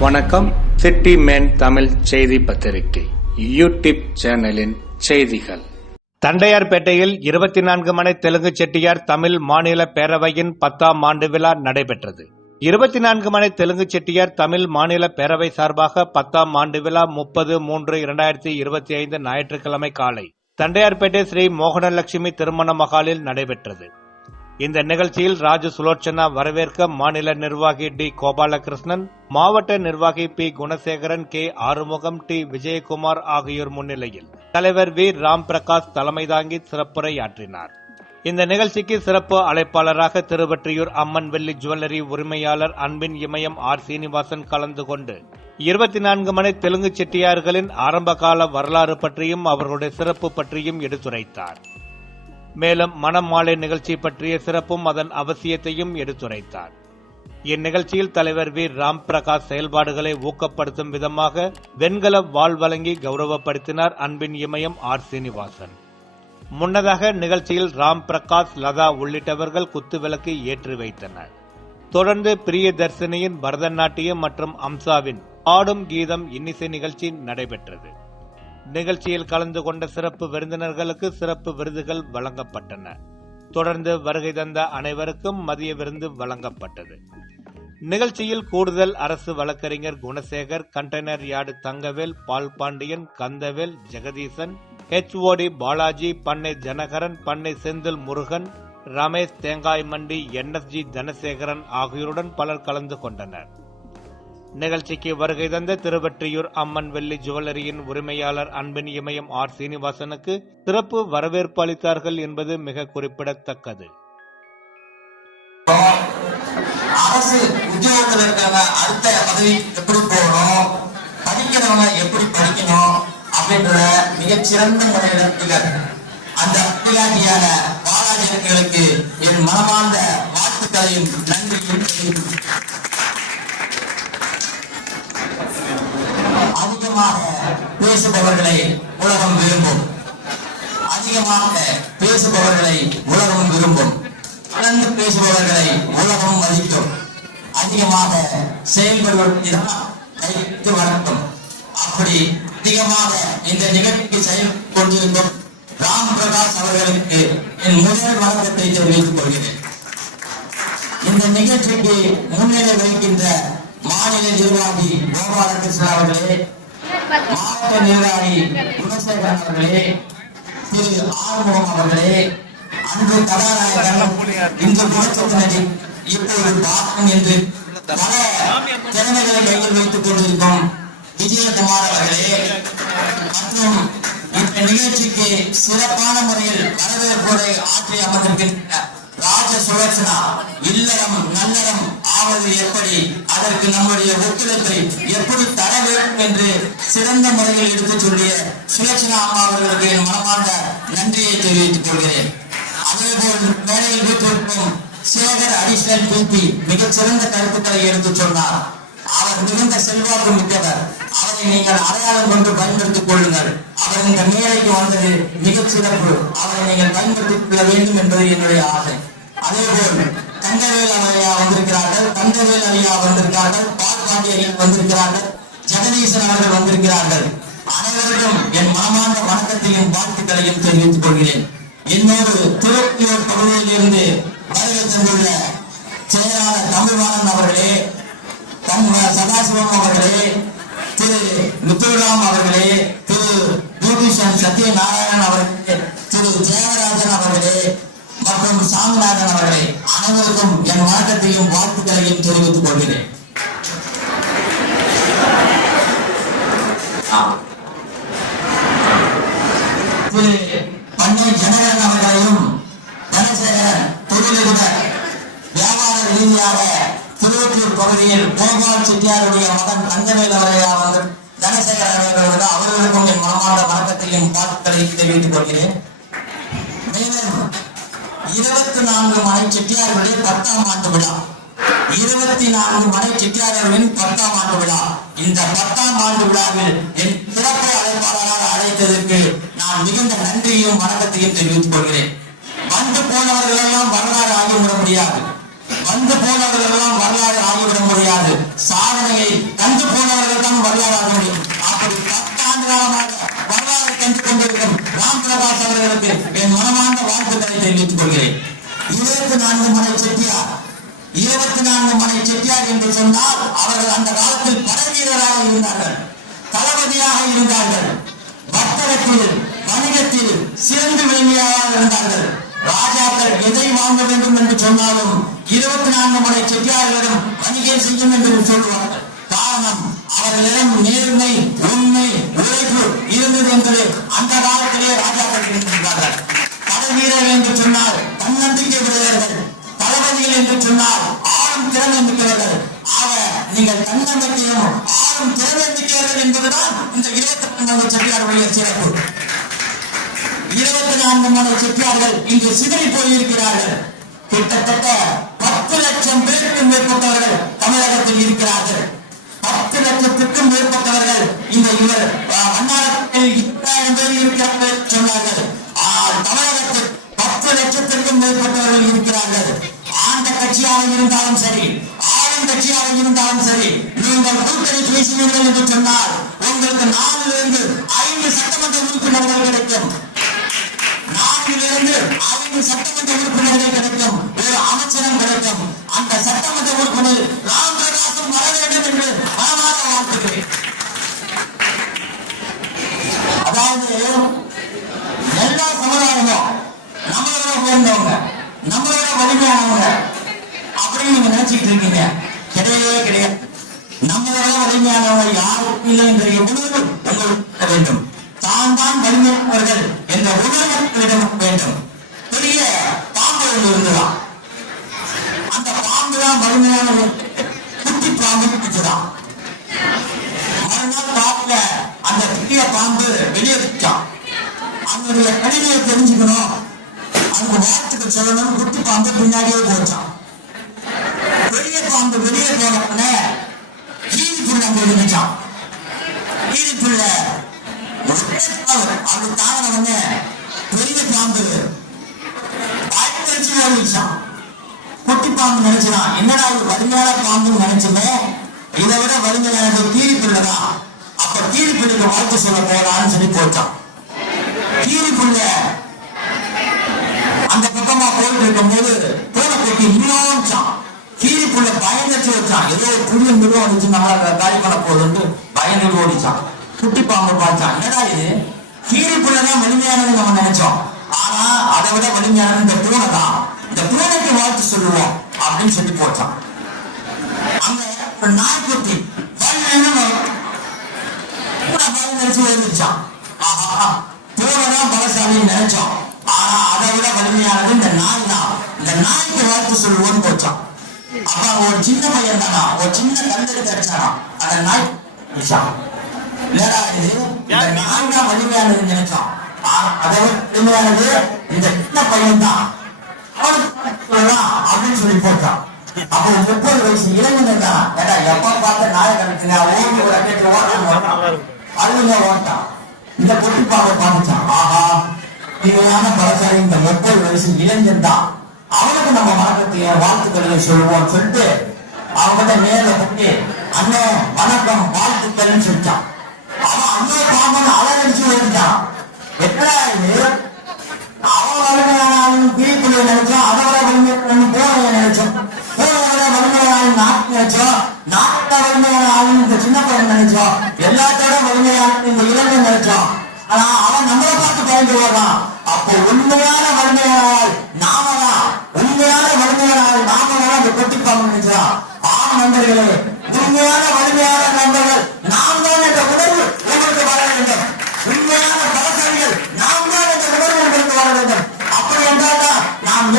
வணக்கம். City man Tamil செய்தி பத்திரிகை யூடியூப் சேனலின் செய்திகள். தண்டையார்பேட்டையில் இருபத்தி நான்கு மணி தெலுங்கு செட்டியார் தமிழ் மாநில பேரவையின் பத்தாம் ஆண்டு விழா நடைபெற்றது. இருபத்தி நான்கு மணி தெலுங்கு செட்டியார் தமிழ் மாநில பேரவை சார்பாக பத்தாம் ஆண்டு விழா முப்பது மூன்று இரண்டாயிரத்தி இருபத்தி ஐந்து ஞாயிற்றுக்கிழமை காலை தண்டையார்பேட்டை ஸ்ரீ மோகனலட்சுமி திருமண மகாலில் நடைபெற்றது. இந்த நிகழ்ச்சியில் ராஜு சுலோச்சனா வரவேற்க மாநில நிர்வாகி டி கோபாலகிருஷ்ணன் மாவட்ட நிர்வாகி P Gunasekaran K Arumugam T Vijayakumar ஆகியோர் முன்னிலையில் தலைவர் வி ராம் பிரகாஷ் தலைமை தாங்கி சிறப்புரையாற்றினார். இந்த நிகழ்ச்சிக்கு சிறப்பு அழைப்பாளராக திருவற்றியூர் அம்மன் வெள்ளி ஜுவல்லரி உரிமையாளர் அன்பின் இமயம் ஆர் சீனிவாசன் கலந்து கொண்டு இருபத்தி நான்கு மணி தெலுங்கு செட்டியார்களின் ஆரம்பகால வரலாறு பற்றியும் அவர்களுடைய சிறப்பு பற்றியும் எடுத்துரைத்தார். மேலும் மணமாலை நிகழ்ச்சி பற்றிய சிறப்பும் அதன் அவசியத்தையும் எடுத்துரைத்தார். இந்நிகழ்ச்சியில் தலைவர் வி. ராம் பிரகாஷ் செயல்பாடுகளை ஊக்கப்படுத்தும் விதமாக வெண்கல வாழ் வழங்கி கௌரவப்படுத்தினார் அன்பின் இமயம் ஆர். சீனிவாசன். முன்னதாக நிகழ்ச்சியில் ராம் பிரகாஷ் லதா உள்ளிட்டவர்கள் குத்துவிளக்கு ஏற்றி வைத்தனர். தொடர்ந்து பிரியதர்சினியின் பரதநாட்டியம் மற்றும் அம்சாவின் பாடும் கீதம் இன்னிசை நிகழ்ச்சி நடைபெற்றது. நிகழ்ச்சியில் கலந்து கொண்ட சிறப்பு விருந்தினர்களுக்கு சிறப்பு விருதுகள் வழங்கப்பட்டன. தொடர்ந்து வருகை தந்த அனைவருக்கும் மதிய விருந்து வழங்கப்பட்டது. நிகழ்ச்சியில் கூடுதல் அரசு வழக்கறிஞர் Gunasekar container yard Thangavel Paul Pandian Kandavel Jagadeesan HOD Balaji பண்ணை ஜனகரன் பண்ணை செந்தில் முருகன் ரமேஷ் தேங்காய் மண்டி என்எஸ்ஜி தனசேகரன் ஆகியோருடன் பலர் கலந்து கொண்டனர். நிகழ்ச்சிக்கு வருகை தந்த திருவற்றியூர் அம்மன் வெள்ளி ஜுவல்லரியின் உரிமையாளர் அன்பின் இமயம் ஆர். சீனிவாசனுக்கு சிறப்பு வரவேற்பு அளித்தார்கள் என்பது மிக குறிப்பிடத்தக்கது. அரசு உத்தியோகத்தில் இருக்கிறவங்க அடுத்த பதவி எப்படி போகணும்? படிக்கிறவங்க எப்படி படிக்கணும்? அப்படின்றத மிகச்சிறந்த முறையில் அந்த வழிகாட்டியான பாலாஜர்களுக்கு என் மனமார்ந்த வாழ்த்துக்களையும் நன்றியும் தெரிவித்துள்ளேன் அதிகமாக பேசுபவர்களை உலகம் விரும்பும். அதிகமாக பேசுபவர்களை உலகம் விரும்பும். கலந்து பேசுபவர்களை உலகம் மதிக்கும். அதிகமாக செயல்படுவதற்கு வளர்க்கும் அப்படி அதிகமாக இந்த நிகழ்ச்சி செயல் கொண்டிருக்கும் ராம் பிரகாஷ் அவர்களுக்கு என் முதல் வணக்கத்தை தெரிவித்துக் கொள்கிறேன். இந்த நிகழ்ச்சிக்கு முன்னிலை வகிக்கின்ற மாநில நிர்வாகி கோபாலகிருஷ்ணன் அவர்களே மாவட்ட நிர்வாகி குணசேகரன் அவர்களே திரு ஆறுமுகம் அவர்களே அன்பு கதாநாயகன் இந்த குணச்சத்தினரை இப்போது பார்க்கும் என்று பல திறமைகளை கையில் வைத்துக் கொண்டிருக்கும் விஜயகுமார் அவர்களே மற்றும் இந்த நிகழ்ச்சிக்கு சிறப்பான முறையில் வரவேற்புரை ஆற்றி அமர்ந்திருக்கின்ற ராஜ சுலட்சணா இல்லறம் நல்லறம் ஆவது எப்படி அதற்கு நம்முடைய ஒத்துழைப்பை எப்படி தர வேண்டும் என்று சிறந்த முறையில் எடுத்துச் சொல்லிய சுலட்சணா அம்மா அவர்களுக்கு என் மனமார்ந்த நன்றியை தெரிவித்துக் கொள்கிறேன். அதேபோல் மேடையில் வீட்டிற்கும் சேகர் அடிஷனல் பிபி மிகச் சிறந்த கருத்துக்களை எடுத்துச் சொன்னார். அவர் மிகுந்த செல்வாக்கு மிக்கவர். அவரை நீங்கள் அடையாளம் கொண்டு பயன்படுத்திக் கொள்ளுங்கள். அவர் இந்த மேடைக்கு வந்தது மிகச் சிறப்பு. அவரை நீங்கள் பயன்படுத்திக் கொள்ள வேண்டும் என்பது என்னுடைய ஆசை. அதேபோல் தங்கவேல் ஐயா வந்திருக்கிறார்கள். தங்கவேல் ஐயா வந்திருக்கிறார்கள். பால் பாண்டி ஐயா வந்திருக்கிறார்கள். ஜெகதீசன் அவர்கள் வந்திருக்கிறார்கள். அனைவருக்கும் என் மனமார்ந்த வணக்கத்தையும் வாழ்த்துக்களையும் தெரிவித்துக் கொள்கிறேன். என்னோடு திருவள்ளியூர் பகுதியில் இருந்து வருகை தந்துள்ள திருவொற்றியூர் கோபால் செட்டியாருடைய மகன் தங்கவேல் அவரையா வந்து அவர்களுக்கு அவர்களுக்கும் என் மனமார்ந்த வணக்கத்தையும் வாழ்த்துக்களையும் தெரிவித்துக் கொள்கிறேன். மேலும் இருபத்தி நான்கு மனை செட்டியார்களுடைய பத்தாம் ஆண்டு விழா. இருபத்தி நான்கு மனை செட்டியாரர்களின் பத்தாம் ஆண்டு விழா. இந்த பத்தாம் ஆண்டு விழாவில் என் சிறப்பு அழைப்பாளராக அழைத்ததற்கு நான் மிகுந்த நன்றியையும் வணக்கத்தையும் தெரிவித்துக் கொள்கிறேன். வந்து போனவர்கள் எல்லாம் வரலாறு ஆகிவிட முடியாது. கண்டு போனவர்களெல்லாம் வரலாறு ஆகிவிட முடியாது. சாதனையை கண்டு போனவர்கள் தான் வரலாறு ஆக முடியும். அப்படி பத்தாண்டு காலமாக வரலாறு கண்டு கொண்டிருக்கும் ராம் பிரகாஷ் அவர்களுக்கு என் மனமார்ந்த வாழ்த்துக்களை தெரிவித்துக் கொள்கிறேன். இருபத்தி நான்கு மலை செட்டியார் இருபத்தி நான்கு மலை செட்டியார் என்று சொன்னால் அவர்கள் அந்த காலத்தில் பரவீரராக இருந்தார்கள். தளபதியாக இருந்தார்கள். வர்த்தகத்தில் வணிகத்தில் சிறந்து விளங்கியவராக இருந்தார்கள். ராஜாக்கள் எதை வாங்க வேண்டும் என்று சொன்னாலும் இருபத்தி நான்கு முறை செட்டியார்களிடம் வணிகம் செய்யும் என்று சொல்லுவார்கள். காரணம் அவர்களிடம் நேர்மை உண்மை உழைப்பு இருந்தது என்பது அந்த காலத்திலே ராஜாக்கள் இருந்திருந்தார்கள் படவீரர்கள் என்று சொன்னால் தன்னம்பிக்கை உடையவர்கள். தளபதிகள் என்று சொன்னால் ஆளும் திறமை மிக்கவர்கள். ஆக நீங்கள் தன்னம்பிக்கையும் ஆளும் திறமை மிக்கவர்கள் என்பதுதான் இந்த இருபத்தி நான்கு செட்டியார்களுடைய சிறப்பு. நான்கு மணி செட்டியார்கள் இன்று சிதறி போயிருக்கிறார்கள். கிட்டத்தட்ட பத்து லட்சம் பேருக்கு மேற்பட்டவர்கள் தமிழகத்தில் இருக்கிறார்கள். பத்து லட்சத்துக்கும் மேற்பட்டவர்கள் இந்த இவர் அன்னார நான்கிலிருந்து ஐந்து சட்டமன்ற உறுப்பினர்கள் கிடைக்கும். ஒரு அமைச்சரம் கிடைக்கும். அந்த சட்டமன்ற உறுப்பினர் ராம் பிரகாசம் வர வேண்டும் என்று பலமாக வாழ்த்துகிறேன். அதாவது எல்லா சமுதாயமும் நம்மளோட உயர்ந்தவங்க நம்மளோட வலிமையானவங்க அப்படின்னு நீங்க நினைச்சிட்டு இருக்கீங்க. கிடையவே கிடையாது. நம்மளோட வலிமையானவங்க யாருக்கும் இல்லை என்ற எவ்வளவு உங்களுக்கு இருக்க வேண்டும் தான் தான் வலிமையானவர்கள் என்ற உணர்வு உங்களிடம் வேண்டும் பெரிய பாம்பு ஒன்று இருந்ததாம் அந்த பாம்பு தான் வலிமையான குட்டி பாம்பு பிடிச்சதாம் காட்டுல அந்த பெரிய பாம்பு வெளியே விட்டான் அதனுடைய கடிதையை தெரிஞ்சுக்கணும். அதுக்கு வாழ்த்துக்கள் சொல்லணும் குட்டி பாம்பு பின்னாடியே போச்சான். பெரிய பாம்பு வெளியே போனப்பன உடனே அங்க இருந்துச்சான் கீரி புள்ள அது தாங்கின பெரிய பாம்பு பயத்தடிச்சு ஓடிச்சான். குட்டி பாம்பு நினைச்சுதான் என்னடா ஒரு வலிமையான பாம்புன்னு நினைச்சுமே இதை விட வலிமையானது கீரி அப்ப கீரி புள்ளிக்கு வாழ்த்து சொல்ல போகலான்னு சொல்லி போச்சான் கீரி அந்த பக்கமா போயிட்டு இருக்கும்போது பூனை கொட்டி இன்னொன்றான் கீரி புள்ள பயந்துச்சு வச்சான் ஏதோ ஒரு புதிய மிருகம் வந்துச்சு நம்மள காலி பண்ண போகுதுன்னு பயந்து ஓடிச்சான் குட்டி பாம்பு பார்த்தான் என்னடா இது? கீரி தான் வலிமையானது நம்ம நினைச்சோம். ஆனா அதை விட வலிமையானது இந்த பூனை தான். இந்த பூனைக்கு வாழ்த்து சொல்லுவோம் அப்படின்னு சொல்லி போச்சான் நாய்க்குட்டி வலிமையான நினைச்சு ஓடிச்சான் ஆஹா பூனைதான் பலசாலின்னு நினைச்சோம் ஆனா அதை விட வலிமையானது இந்த நாய் தான் இந்த நாய்க்கு வாழ்த்து சொல்லுவோம்னு போச்சான் அப்ப ஒரு சின்ன பையன் தானா ஒரு சின்ன கல்லெடுத்து அடிச்சானா அந்த நாய் இல்லடா இது இந்த நாய் தான் வலிமையானதுன்னு நினைச்சான் அதை விட வலிமையானது இந்த சின்ன பையன் தான் அப்படின்னு சொல்லி போட்டான் அப்போ முப்பது வயசு இளைஞன் தான் ஏடா எப்ப பார்த்த நாய கணக்குங்க ஓடி ஒரு அக்கேட்டு ஓட்டான் அழுகுங்க ஓட்டான். இந்த குட்டி பாம்பை பார்த்துச்சான். ஆஹா இவனான பலசாரி இந்த முப்பது வயசு இளைஞன் தான் அவனுக்கு நம்ம வணக்கத்தையும் வாழ்த்துக்களையும் சொல்லுவோம் சொல்லிட்டு அவன்கிட்ட நேர்ல போட்டு அண்ணன் வணக்கம் வாழ்த்துக்கள்னு சொல்லிட்டான் அவன் அண்ணன் பாம்பன் அலரடிச்சு ஓடிட்டான் என்னடா இது அவன் வலிமையானாலும் தீர்ப்புல நினைச்சோம் அதை விட வலிமையான போனைய நினைச்சோம் போனை விட வலிமையான நாட்டு நினைச்சோம் நாட்டை வலிமையான ஆளுன்னு இந்த சின்ன பையன் நினைச்சோம் எல்லாத்தோட வலிமையான இந்த இளைஞன் நினைச்சோம் ஆனா அவன் நம்மளை பார்த்து பயந்து வர்றான் அப்போ உண்மையான வலிமையானால் நாம தான். உண்மையான வலிமையானால் நாம தான் அந்த கொட்டிப்பாங்க நினைச்சான் ஆம் நண்பர்களே உண்மையான வலிமையான நண்பர்கள் நாம் தான் என்ற உணர்வு உங்களுக்கு வர வேண்டும். உண்மையான பலசாலிகள் நாம் தான் என்ற உணர்வு உங்களுக்கு வர வேண்டும். அப்படி என்றால் தான் நாம்